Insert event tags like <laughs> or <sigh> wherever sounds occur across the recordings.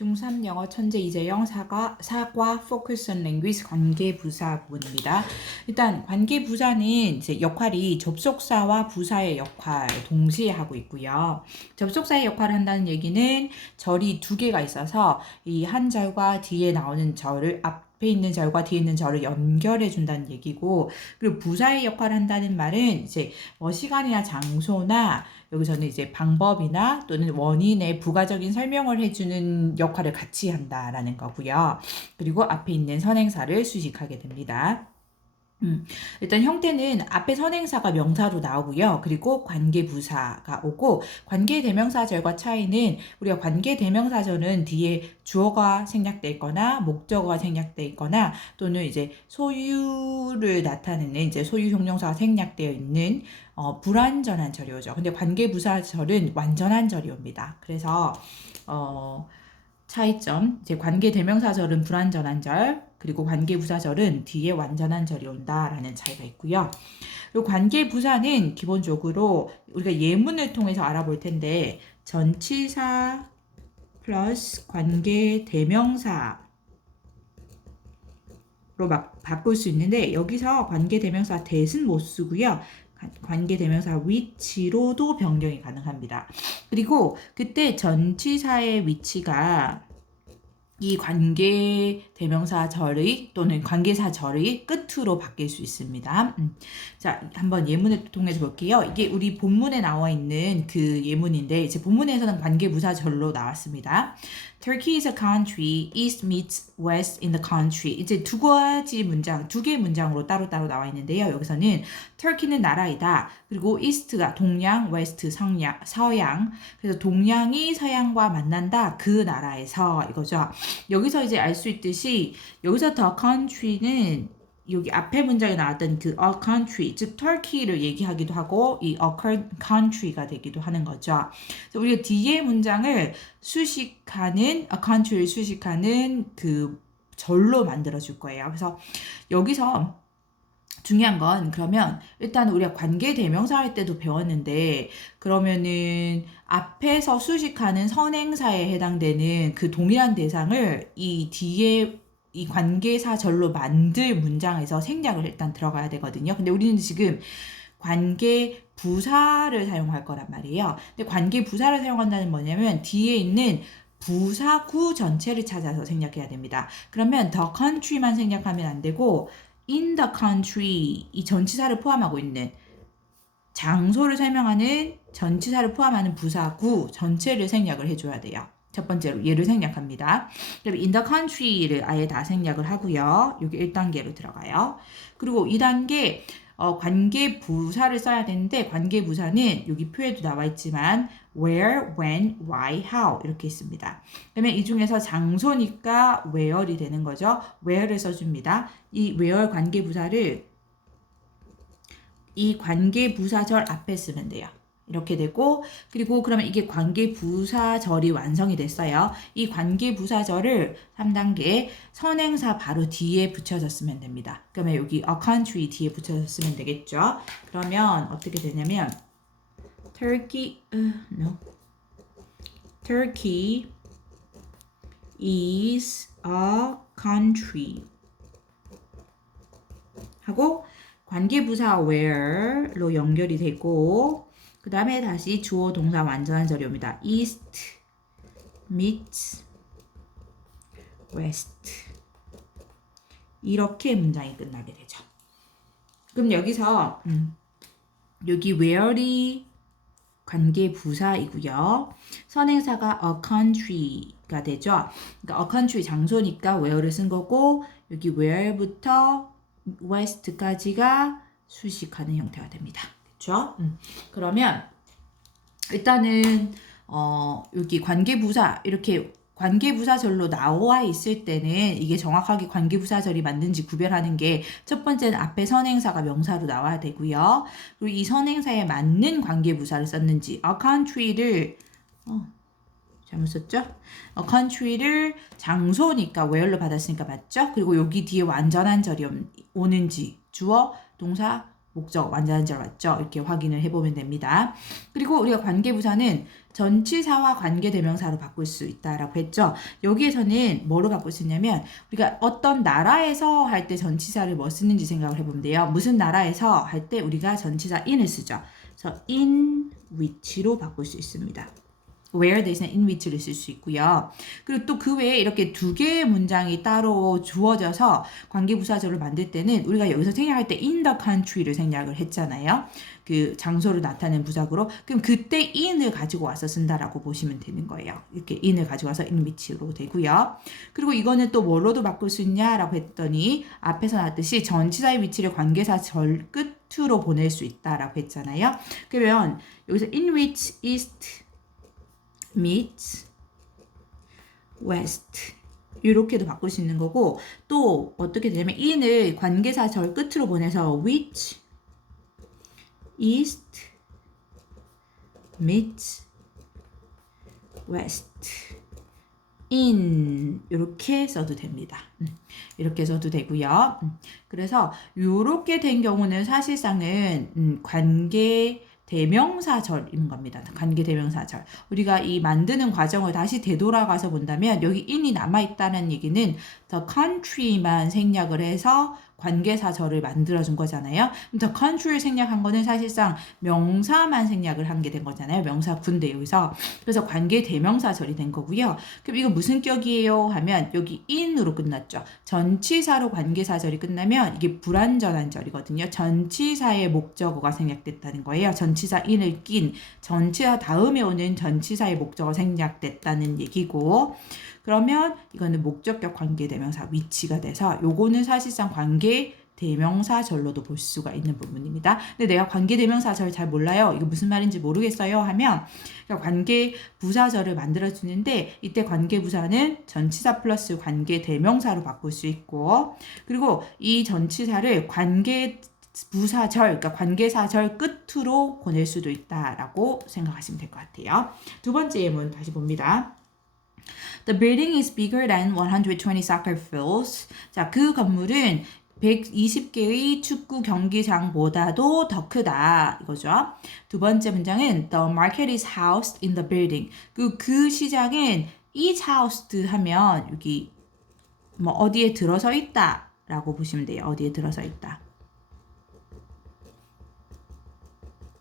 중3 영어 천재 이재영 사과, 사과 Focus on Language 관계 부사 부분입니다. 일단 관계 부사는 이제 역할이 접속사와 부사의 역할 동시에 하고 있고요. 접속사의 역할을 한다는 얘기는 절이 두 개가 있어서 이 한 절과 뒤에 나오는 절을 앞에 있는 절과 뒤에 있는 절을 연결해 준다는 얘기고 그리고 부사의 역할을 한다는 말은 이제 뭐 시간이나 장소나 여기서는 이제 방법이나 또는 원인의 부가적인 설명을 해주는 역할을 같이 한다라는 거고요. 그리고 앞에 있는 선행사를 수식하게 됩니다. 음, 일단 형태는 앞에 선행사가 명사로 나오고요. 그리고 관계부사가 오고 관계대명사절과 차이는 우리가 관계대명사절은 뒤에 주어가 생략돼 있거나 목적어가 생략돼 있거나 또는 이제 소유를 나타내는 이제 소유 형용사가 생략되어 있는 어, 불완전한 절이오죠. 근데 관계부사절은 완전한 절이옵니다. 그래서 어, 차이점 이제 관계 대명사절은 불완전한 절 그리고 관계 부사절은 뒤에 완전한 절이 온다라는 차이가 있고요. 그리고 관계 부사는 기본적으로 우리가 예문을 통해서 알아볼 텐데 전치사 플러스 관계 대명사 로 막 바꿀 수 있는데 여기서 관계 대명사 대신 못 쓰고요. 관계대명사 위치로도 변경이 가능합니다. 그리고 그때 전치사의 위치가 이 관계 대명사 절의 또는 관계사 절의 끝으로 바뀔 수 있습니다. 음. 자, 한번 예문을 통해서 볼게요. 이게 우리 본문에 나와 있는 그 예문인데 이제 본문에서는 관계부사 절로 나왔습니다. Turkey is a country. East meets west in the country. 이제 두 가지 문장, 두 개의 문장으로 따로따로 나와 있는데요. 여기서는 Turkey는 나라이다. 그리고 East가 동양, West 성양, 서양. 그래서 동양이 서양과 만난다. 그 나라에서 이거죠. 여기서 이제 알 수 있듯이 여기서 the country는 여기 앞에 문장에 나왔던 그 a country, 즉 터키를 얘기하기도 하고 이 a country가 되기도 하는 거죠. 그래서 우리가 뒤에 문장을 수식하는 a country를 수식하는 그 절로 만들어 줄 거예요. 그래서 여기서 중요한 건 그러면 일단 우리가 관계 대명사 할 때도 배웠는데 그러면은 앞에서 수식하는 선행사에 해당되는 그 동일한 대상을 이 뒤에 이 관계사절로 만들 문장에서 생략을 일단 들어가야 되거든요. 근데 우리는 지금 관계 부사를 사용할 거란 말이에요. 근데 관계 부사를 사용한다는 뭐냐면 뒤에 있는 부사구 전체를 찾아서 생략해야 됩니다. 그러면 the country만 생략하면 안 되고 in the country 이 전치사를 포함하고 있는 장소를 설명하는 전치사를 포함하는 부사구 전체를 생략을 해줘야 돼요. 첫 번째로 얘를 생략합니다. 그럼 in the country를 아예 다 생략을 하고요. 여기 1단계로 들어가요. 그리고 2단계 어, 관계 부사를 써야 되는데 관계 부사는 여기 표에도 나와 있지만 where, when, why, how 이렇게 있습니다. 그러면 이 중에서 장소니까 where이 되는 거죠. where를 써줍니다. 이 where 관계 부사를 이 관계 부사절 앞에 쓰면 돼요. 이렇게 되고 그리고 그러면 이게 관계 부사절이 완성이 됐어요. 이 관계 부사절을 3단계 선행사 바로 뒤에 붙여줬으면 됩니다. 그러면 여기 a country 뒤에 붙여줬으면 되겠죠. 그러면 어떻게 되냐면 Turkey uh, no Turkey is a country 하고 관계부사 where로 연결이 되고 그 다음에 다시 주어 동사 완전한 절이옵니다. east meets west 이렇게 문장이 끝나게 되죠. 그럼 여기서 음, 여기 where이 관계 부사이고요. 선행사가 a country가 되죠. 그러니까 a country 장소니까 where를 쓴 거고 여기 where부터 west까지가 수식하는 형태가 됩니다. 그렇죠? 음. 그러면 일단은 어, 여기 관계부사 이렇게 관계부사절로 나와 있을 때는 이게 정확하게 관계부사절이 맞는지 구별하는 게 첫 번째는 앞에 선행사가 명사로 나와야 되고요. 그리고 이 선행사에 맞는 관계부사를 썼는지 a country를 어, 잘못 썼죠? a country를 장소니까 where로 받았으니까 맞죠? 그리고 여기 뒤에 완전한 절이 오는지 주어, 동사, 목적 완전한지 맞죠? 이렇게 확인을 해보면 됩니다. 그리고 우리가 관계부사는 전치사와 관계대명사로 바꿀 수 있다라고 했죠. 여기에서는 뭐로 바꿀 수 있냐면 우리가 어떤 나라에서 할 때 전치사를 뭐 쓰는지 생각을 해보면 돼요. 무슨 나라에서 할 때 우리가 전치사 in을 쓰죠. 그래서 in which로 바꿀 수 있습니다. Where 대신에 in which를 쓸 수 있고요. 그리고 또 그 외에 이렇게 두 개의 문장이 따로 주어져서 관계부사절을 만들 때는 우리가 여기서 생략할 때 in the country를 생략을 했잖아요. 그 장소를 나타내는 부사구로. 그럼 그때 in을 가지고 와서 쓴다라고 보시면 되는 거예요. 이렇게 in을 가지고 와서 in which로 되고요. 그리고 이거는 또 뭐로도 바꿀 수 있냐라고 했더니 앞에서 나왔듯이 전치사의 위치를 관계사 절 끝으로 보낼 수 있다라고 했잖아요. 그러면 여기서 in which east meets west 이렇게도 바꿀 수 있는 거고 또 어떻게 되냐면 in을 관계사 절 끝으로 보내서 which east meets west in 이렇게 써도 됩니다. 음, 이렇게 써도 되고요. 음, 그래서 이렇게 된 경우는 사실상은 음, 관계 대명사절인 겁니다. 관계 대명사절. 우리가 이 만드는 과정을 다시 되돌아가서 본다면 여기 in이 남아 있다는 얘기는 the country만 생략을 해서 관계사절을 만들어준 거잖아요. the country를 생략한 거는 사실상 명사만 생략을 한 게 된 거잖아요. 명사군데 여기서 그래서 관계 대명사절이 된 거고요. 그럼 이거 무슨 격이에요? 하면 여기 in으로 끝났죠. 전치사로 관계사절이 끝나면 이게 불완전한 절이거든요. 전치사의 목적어가 생략됐다는 거예요. 전치사 in을 낀 전치사 다음에 오는 전치사의 목적어 생략됐다는 얘기고 그러면 이거는 목적격 관계 대명사 위치가 돼서 요거는 사실상 관계 대명사절로도 볼 수가 있는 부분입니다. 근데 내가 관계 대명사절 잘 몰라요. 이거 무슨 말인지 모르겠어요. 하면 그러니까 관계 부사절을 만들어 주는데 이때 관계 부사는 전치사 플러스 관계 대명사로 바꿀 수 있고 그리고 이 전치사를 관계 부사절, 그러니까 관계사절 끝으로 보낼 수도 있다라고 생각하시면 될 것 같아요. 두 번째 예문 다시 봅니다. The building is bigger than 120 soccer fields. 자, 그 건물은 120개의 축구 경기장보다도 더 크다. 이거죠. 두 번째 문장은 The market is housed in the building. 그, 그 시장은 is housed 하면 여기 뭐 어디에 들어서 있다. 라고 보시면 돼요. 어디에 들어서 있다.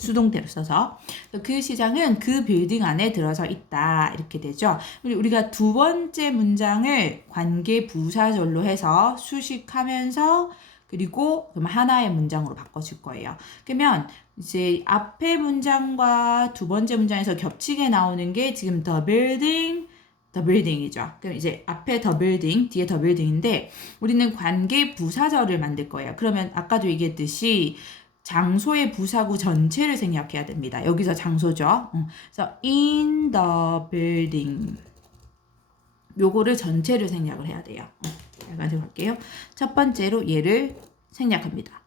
수동태로 써서 그 시장은 그 빌딩 안에 들어서 있다 이렇게 되죠. 우리가 두 번째 문장을 관계 부사절로 해서 수식하면서 그리고 그럼 하나의 문장으로 바꿔줄 거예요. 그러면 이제 앞에 문장과 두 번째 문장에서 겹치게 나오는 게 지금 the building the building이죠. 그럼 이제 앞에 the building, 뒤에 the building인데 우리는 관계 부사절을 만들 거예요. 그러면 아까도 얘기했듯이 장소의 부사구 전체를 생략해야 됩니다. 여기서 장소죠. 그래서 in the building 요거를 전체를 생략을 해야 돼요. 빨간색 할게요. 첫 번째로 얘를 생략합니다.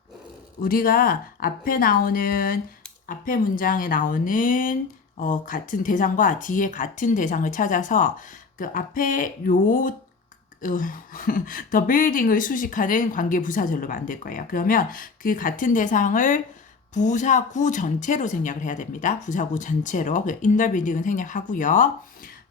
우리가 앞에 나오는 앞에 문장에 나오는 어, 같은 대상과 뒤에 같은 대상을 찾아서 그 앞에 요 <laughs> 더 빌딩을 수식하는 관계 부사절로 만들 거예요. 그러면 그 같은 대상을 부사구 전체로 생략을 해야 됩니다. 부사구 전체로 인더 빌딩은 생략하고요.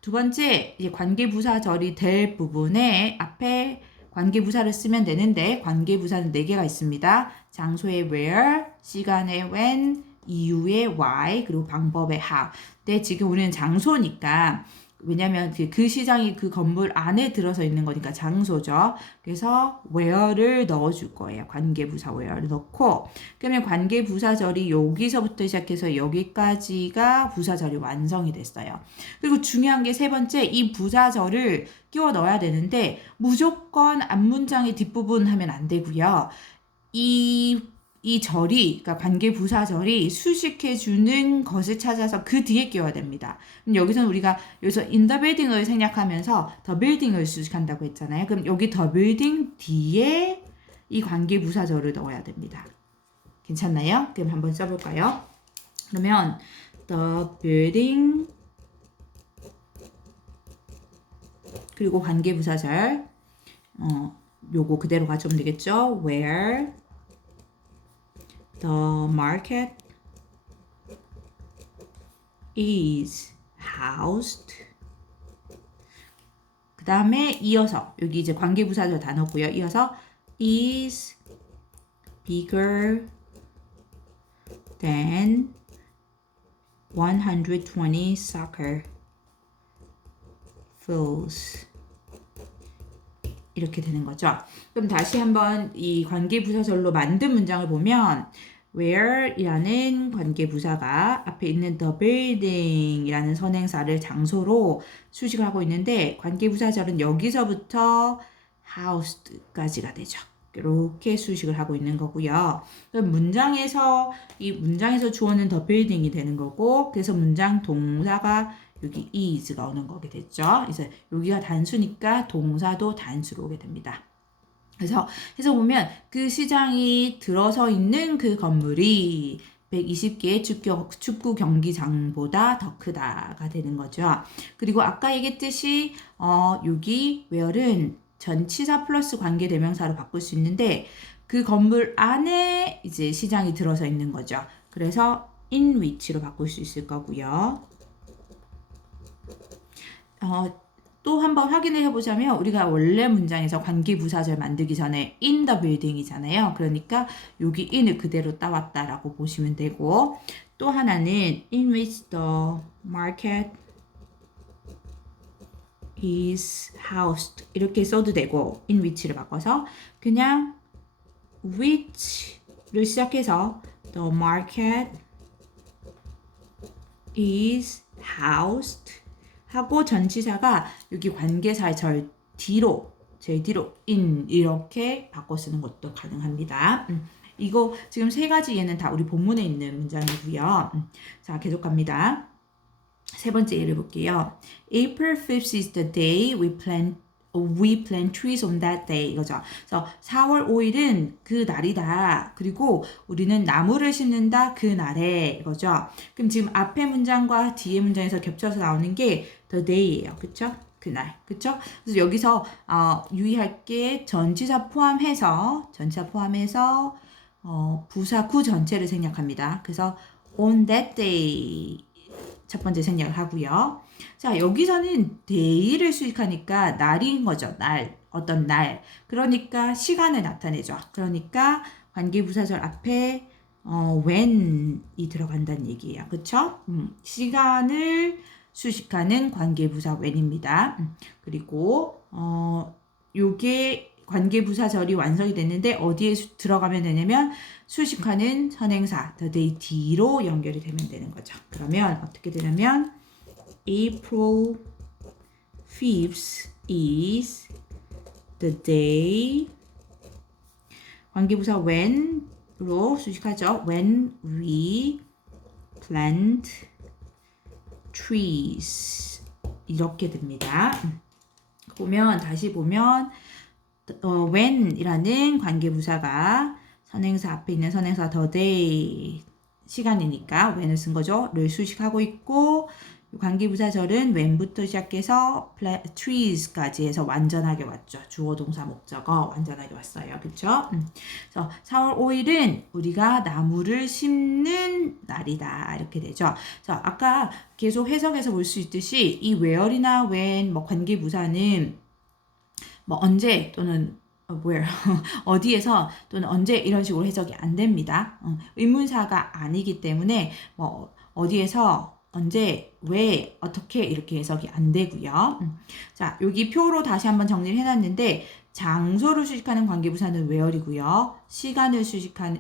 두 번째 이제 관계 부사절이 될 부분에 앞에 관계 부사를 쓰면 되는데 관계 부사는 네 개가 있습니다. 장소의 where, 시간의 when, 이유의 why, 그리고 방법의 how. 근데 지금 우리는 장소니까 왜냐면 그, 그 시장이 그 건물 안에 들어서 있는 거니까 장소죠. 그래서 where를 넣어줄 거예요. 관계부사 where를 넣고 그러면 관계부사절이 여기서부터 시작해서 여기까지가 부사절이 완성이 됐어요. 그리고 중요한 게 세 번째 이 부사절을 끼워 넣어야 되는데 무조건 앞문장의 뒷부분 하면 안 되고요. 이 이 절이, 그러니까 관계 부사절이 수식해주는 것을 찾아서 그 뒤에 끼워야 됩니다. 여기서는 우리가 여기서 in the building을 생략하면서 the building을 수식한다고 했잖아요. 그럼 여기 the building 뒤에 이 관계 부사절을 넣어야 됩니다. 괜찮나요? 그럼 한번 써볼까요? 그러면 the building 그리고 관계 부사절 어, 요거 그대로 가져오면 되겠죠? where The market is housed. 그 다음에 이어서 여기 이제 관계부사절 단어고요. 이어서 is bigger than 120 soccer fields. 이렇게 되는 거죠. 그럼 다시 한번 이 관계부사절로 만든 문장을 보면 where이라는 관계부사가 앞에 있는 the building이라는 선행사를 장소로 수식을 하고 있는데 관계부사절은 여기서부터 housed까지가 되죠. 이렇게 수식을 하고 있는 거고요. 그럼 문장에서 이 문장에서 주어는 the building이 되는 거고 그래서 문장 동사가 여기 is가 오는 거게 됐죠. 그래서 여기가 단수니까 동사도 단수로 오게 됩니다. 그래서 해서 보면 그 시장이 들어서 있는 그 건물이 120개의 축구, 축구 경기장보다 더 크다가 되는 거죠. 그리고 아까 얘기했듯이 어, 여기 where은 전치사 플러스 관계 대명사로 바꿀 수 있는데 그 건물 안에 이제 시장이 들어서 있는 거죠. 그래서 in which로 바꿀 수 있을 거고요. 어, 또 한번 확인을 해보자면 우리가 원래 문장에서 관계부사절 만들기 전에 in the building이잖아요. 그러니까 여기 in을 그대로 따왔다라고 보시면 되고 또 하나는 in which the market is housed 이렇게 써도 되고 in which를 바꿔서 그냥 which를 시작해서 the market is housed 하고 전치사가 여기 관계사의 절 뒤로 제일 뒤로 in 이렇게 바꿔 쓰는 것도 가능합니다. 음, 이거 지금 세 가지 예는 다 우리 본문에 있는 문장이고요. 음, 자 계속 갑니다. 세 번째 예를 볼게요. April 5th is the day we plant we plant trees on that day 이거죠. 그래서 4월 5일은 그 날이다. 그리고 우리는 나무를 심는다 그 날에 이거죠. 그럼 지금 앞에 문장과 뒤에 문장에서 겹쳐서 나오는 게 the day예요. 그쵸? 그날. 그쵸? 그래서 여기서 어, 유의할 게 전치사 포함해서 전치사 포함해서 어, 부사 구 전체를 생략합니다. 그래서 on that day 첫 번째 생략을 하고요. 자, 여기서는 day를 수식하니까 날인 거죠. 날. 어떤 날. 그러니까 시간을 나타내죠. 그러니까 관계부사절 앞에 어, when이 들어간다는 얘기예요. 그쵸? 음, 시간을 수식하는 관계부사 when입니다. 음, 그리고 어, 요게 관계부사절이 완성이 됐는데 어디에 수, 들어가면 되냐면 수식하는 선행사 the day D로 연결이 되면 되는 거죠. 그러면 어떻게 되냐면 April 5th is the day 관계부사 when로 수식하죠. When we plant trees 이렇게 됩니다. 보면 다시 보면 어, when이라는 관계부사가 선행사 앞에 있는 선행사 the day 시간이니까 when을 쓴 거죠. 를 수식하고 있고 관계부사절은 when부터 시작해서 trees까지 해서 완전하게 왔죠. 주어 동사 목적어 완전하게 왔어요. 그쵸? 음. 그래서 4월 5일은 우리가 나무를 심는 날이다. 이렇게 되죠. 자, 아까 계속 해석해서 볼 수 있듯이 이 where이나 when 뭐 관계부사는 뭐 언제 또는 where <laughs> 어디에서 또는 언제 이런 식으로 해석이 안 됩니다. 어, 의문사가 아니기 때문에 뭐 어디에서 언제 왜 어떻게 이렇게 해석이 안 되고요. 음. 자 여기 표로 다시 한번 정리를 해놨는데 장소를 수식하는 관계부사는 where이고요. 시간을 수식하는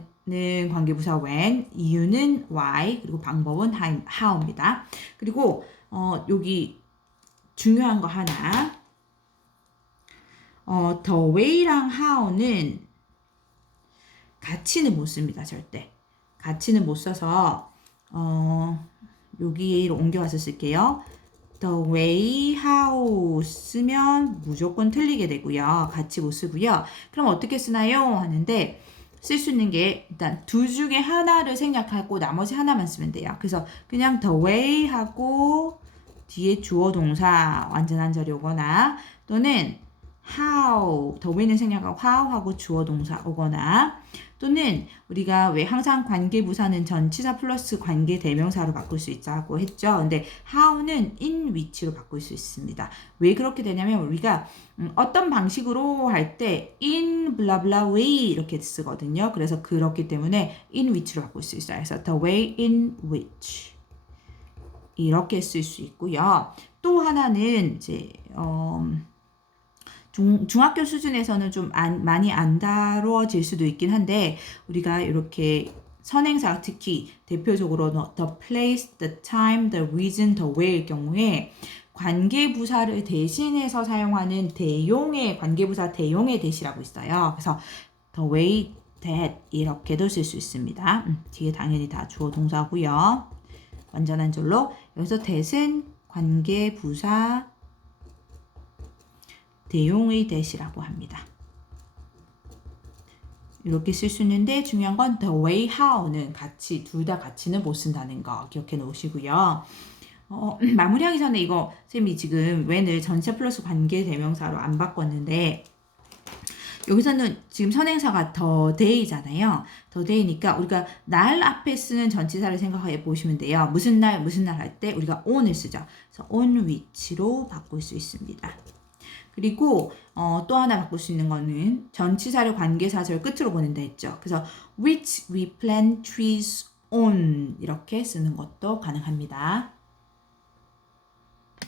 관계부사 when, 이유는 why, 그리고 방법은 how입니다. 그리고 어, 여기 중요한 거 하나 어, the way랑 how는 같이는 못 씁니다, 절대. 같이는 못 써서, 어, 여기로 옮겨와서 쓸게요. the way, how 쓰면 무조건 틀리게 되고요. 같이 못 쓰고요. 그럼 어떻게 쓰나요? 하는데, 쓸 수 있는 게 일단 둘 중에 하나를 생략하고 나머지 하나만 쓰면 돼요. 그래서 그냥 the way 하고 뒤에 주어 동사 완전한 오거나 또는 how way는 생략하고 how하고 주어 동사 오거나 또는 우리가 왜 항상 관계 부사는 전치사 플러스 관계 대명사로 바꿀 수 있다고 했죠. 근데 how는 in which로 바꿀 수 있습니다. 왜 그렇게 되냐면 우리가 음, 어떤 방식으로 할 때 in blah way 이렇게 쓰거든요. 그래서 그렇기 때문에 in which로 바꿀 수 있어요. 그래서 the way in which 이렇게 쓸 수 있고요. 또 하나는 이제 어, 중, 중학교 수준에서는 좀 안, 많이 안 다루어질 수도 있긴 한데 우리가 이렇게 선행사 특히 대표적으로 the place, the time, the reason, the where일 경우에 관계부사를 대신해서 사용하는 대용의 관계부사 대용의 대시라고 있어요. 그래서 the way that 이렇게도 쓸 수 있습니다. 음, 뒤에 당연히 다 주어 동사고요. 완전한 줄로 여기서 that은 관계부사 대용의 대시라고 합니다. 이렇게 쓸 수 있는데 중요한 건 the way how는 같이 둘 다 같이는 못 쓴다는 거 기억해 놓으시고요. 어, <clears throat> 마무리하기 전에 이거 쌤이 지금 when을 전체 플러스 관계 대명사로 안 바꿨는데 여기서는 지금 선행사가 더 day잖아요. 더 day니까 우리가 날 앞에 쓰는 전치사를 생각해 보시면 돼요. 무슨 날 무슨 날 할 때 우리가 on을 쓰죠. 그래서 on which로 바꿀 수 있습니다. 그리고 어, 또 하나 바꿀 수 있는 거는 전치사를 관계사절 끝으로 보낸다 했죠. 그래서 which we plant trees on 이렇게 쓰는 것도 가능합니다.